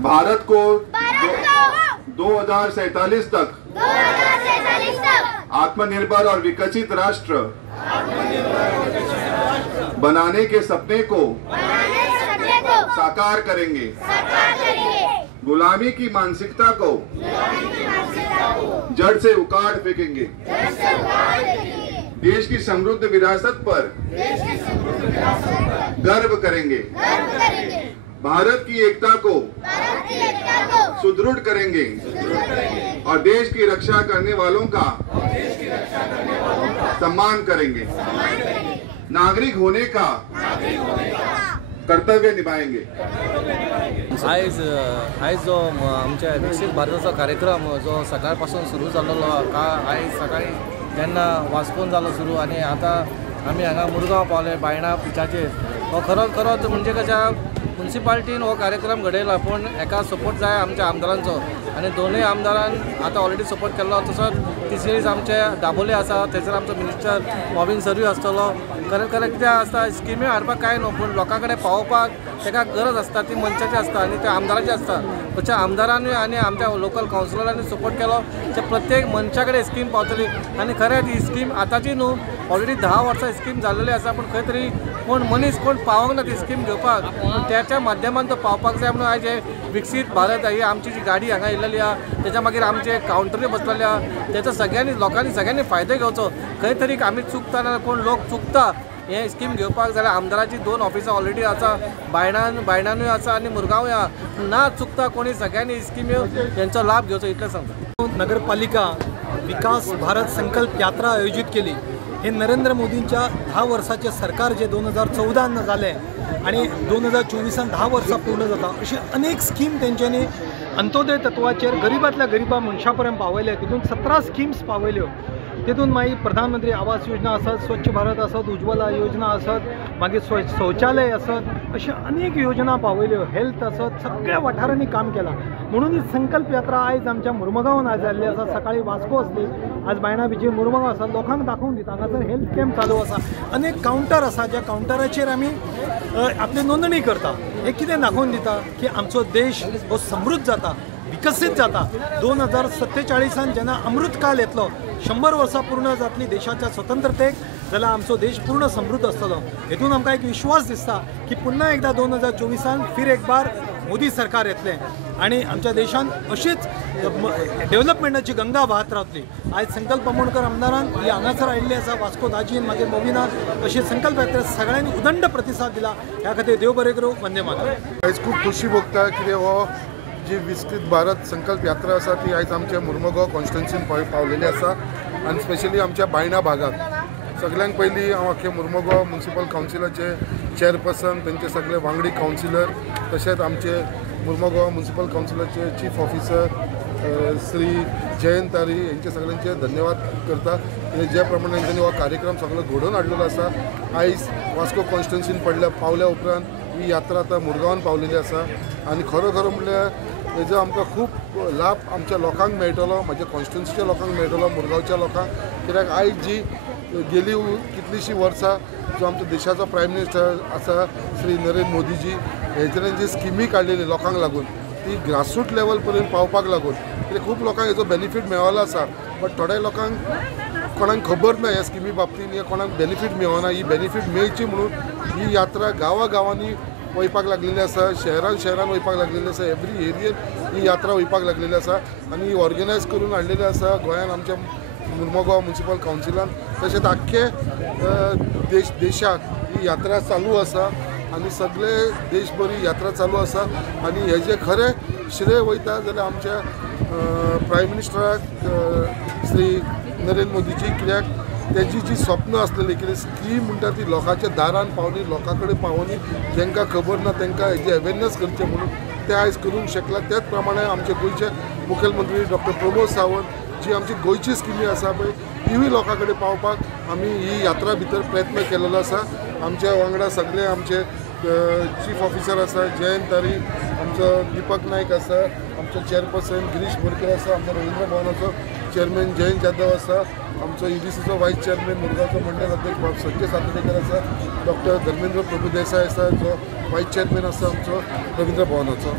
भारत को 2047 तक आत्मनिर्भर और विकसित राष्ट्र बनाने के सपने को साकार करेंगे। गुलामी की मानसिकता को जड़ से उखाड़ फेंकेंगे। देश की समृद्ध विरासत पर गर्व करेंगे। भारत की एकता को सुदृढ़ करेंगे और देश की रक्षा करने वालों का सम्मान करेंगे। नागरिक होने का कर्तव्य निभाएंगे। आयज जो आमच्या विकसित भारताचो कार्यक्रम जो सकाळपासून सुरू जाल्लो आयज सकाळी जेन्ना वास्कोन जालो सुरू आनी आतां आमी हांगा मुरगांव पावले बायणा पिचाचेर। हो खरोच म्हणजे कशा म्युनिसिपालिटीन हो कार्यक्रम घडयला पूण एका सपोर्ट जाय आमच्या आमदारांचो आनी दोनूय आमदारान आतां ऑलरेडी सपोर्ट केल्लो। तसोच तिसरीच आमचे दाबोले आसा थंयसर आमचो मिनिस्टर मॉविन सर्वी आसतलो। खरें कितें आसता स्किमी हाडपाक कांय न्हू पूण लोकां कडेन पावोवपाक ताका गरज आसता ती मनशाची आसता आनी त्या आमदाराची आसता। तशें आमदारांनी आनी आमच्या लोकल कावन्सिलरांनी सपोर्ट केलो ते प्रत्येक मनशा कडेन स्कीम पावतली। आनी खरेंच ही स्कीम आतांची न्हू ऑलरेडी 10 वर्सां स्कीम जाल्लेली आसा पूण खंय तरी कोण मनीस कोण पावोंक ना ती स्कीम घेवपाक। पूण त्याच्या माध्यमांत तो पावपाक जाय म्हणून आयज हे विकसीत भारत ही आमची जी गाडी हांगा येयलेली आहा तेच्या मागीर आमचे कावंटरी बसलेले आहा तेचो लोकांनी सगळ्यांनी फायदो घेवचो। खंय तरी आमी चुकता ना कोण लोक चुकता हे स्कीम घेवपाक जाल्यार आमदाराची 2 ऑफिसां ऑलरेडी आसा बायणानूय आसा आनी मुरगांवूय आहा। ना चुकता कोणी सगळ्यांनी स्किम्यो यांचो लाभ घेवचो इतलें सांगता। नगरपालिका विकास भारत संकल्प यात्रा आयोजित केली। हे नरेंद्र मोदींच्या 10 वर्षाचे सरकार जे 2014 जाले आणि 2024 10 वर्सां पूर्ण जाता अशी अनेक स्कीम तेंच्यांनी अंत्योदय तत्वाचेर गरीबातल्या गरीबा मनशा पर्यंत पावयले। तितून 17 स्किम्स पावयल्यो। तितून मागीर प्रधानमंत्री आवास योजना आसत, स्वच्छ भारत आसत, उज्ज्वला योजना आसत, मागीर शौचालय आसत, अशा अनेक योजना पावयल्यो। हेल्थ आसत, सगळ्या वाठारांनी काम केलां। म्हणून ही संकल्प यात्रा आयज आमच्या मुरमगांवान आज जाल्ली आसा। सकाळी वास्को आसली, आज बायणा बिचेर मुरमगांव आसा। लोकांक दाखोवन दिता हांगासर हेल्थ कॅम्प चालू आसा। अनेक कावंटर आसा ज्या कावंटराचेर आमी आपली नोंदणी करता। हे कितें दाखोवन दिता की आमचो देश हो समृद्ध जाता, विकसीत जाता। 2047 जेन्ना अमृतकाल येतलो 100 वर्सां पूर्ण जातली देशाच्या स्वतंत्रतेक जाल्यार आमचो देश पूर्ण समृद्ध आसतलो। हेतून आमकां एक विश्वास दिसता की पुन्हा एकदा 2024 फिर एक बार मोदी सरकार येतलें आणि आमच्या देशान अशीच डेव्हलपमेंटाची गंगा वाहत रावतली। आज संकल्प आमोणकर आमदारान ही हांगासर आयिल्ली आसा। वास्को दाजीन मागीर मोविना अशी संकल्प यात्रेक सगळ्यांनी उदंड प्रतिसाद दिला। ह्या खातीर देव बरें करूं। वंदे मातरम। आयज खूब खुशी भोगता कितें हो जी विकसीत भारत संकल्प यात्रा आसा ती आयज आमच्या मुरमगांव कॉन्स्टिट्युन्सीन पावलेली आसा आनी स्पेशली आमच्या बायणा भागात। सगळ्यांक पयलीं हांव आख्खे मुरमगांव म्युनिसिपल कावन्सिलाचे चेअरपर्सन, तेंचे सगळे वांगडी कावन्सिलर, तशेंच आमचे मुरमगांव म्युनिसिपल कावन्सिलाचे चीफ ऑफिसर श्री जयंत तारी यांचे सगळ्यांचे धन्यवाद करता। ज्या प्रमाणे त्यांनी हो कार्यक्रम सगळो घडोवन हाडलेलो आसा। आयज वास्को कॉन्स्टिट्युन्सीन पावल्या उपरांत ही यात्रा आतां मुरगांवान पावलेली आसा आनी खरो म्हणल्यार हेजो आमकां खूब लाभ आमच्या लोकांक मेळटलो, म्हाज्या कॉन्स्टिट्युन्सीच्या लोकांक मेळटलो, मुरगांवच्या लोकांक। कित्याक आयज जी गेली कितलींशीं वर्सां जो आमच्या देशाचो प्रायम मिनिस्टर आसा श्री नरेंद्र मोदीजी हेजेन जी स्किमी काडलेली लोकांक लागून ती ग्रासरूट लेवल पर्यंत पावपाक लागून कित्याक खूब लोकांक हेजो बेनिफीट मेळ्ळो आसा। बट थोड्या लोकांक कोणाक खबर ना ह्या स्किमी बाबतींत या कोणाक बेनिफीट मेळना। ही बेनिफीट मेळची म्हणून ही यात्रा गांवांनी वयपाक लागलेली आसा, शहरान वयपाक लागलेली आसा। एवरी एरियेन ही यात्रा वयपाक लागलेली आसा आनी ही ऑर्गनायज करून हाडलेली आसा गोंयान आमच्या मुरमगांव म्युनिसिपल कावन्सिलान। तशेंच आख्खे देशाक ही यात्रा चालू आसा आनी सगळे देशभर ही यात्रा चालू आसा आनी हेजे खरें श्रेय वयता जाल्यार आमच्या प्रायम मिनिस्टराक श्री नरेंद्र मोदीजी। कित्याक तेजी जी स्वप्न आसलेली कितें स्कीम म्हणटा ती लोकांच्या दारान पावली, लोकां कडेन पावोनी, जेंकां खबर ना तेंकां हेजी अवेरनेस करचें म्हणून ते आयज करूंक शकला। त्याच प्रमाणे आमचे गोंयचे मुखेलमंत्री डॉक्टर प्रमोद सावंत जी आमची गोंयची स्किमी आसा पळय तीवूय लोकां कडेन पावपाक आमी ही यात्रा भितर प्रयत्न केलेलो आसा। आमच्या वांगडा सगळे आमचे चीफ ऑफिसर आसा जयंत तारी, आमचो दीपक नायक आसा, आमचो चेअरपर्सन गिरीश बोरकर आसा, आमचो रवींद्र भवनाचो चेअरमॅन जयंत जाधव आसा, आमचो ईडीसीचो वायस चेअरमॅन मुरगांवचो मंडळ अध्यक्ष संजय सातडेकर आसा, डॉक्टर धर्मेंद्र प्रभुदेसाय आसा जो वायस चेअरमॅन आसा आमचो रवींद्र भवनाचो।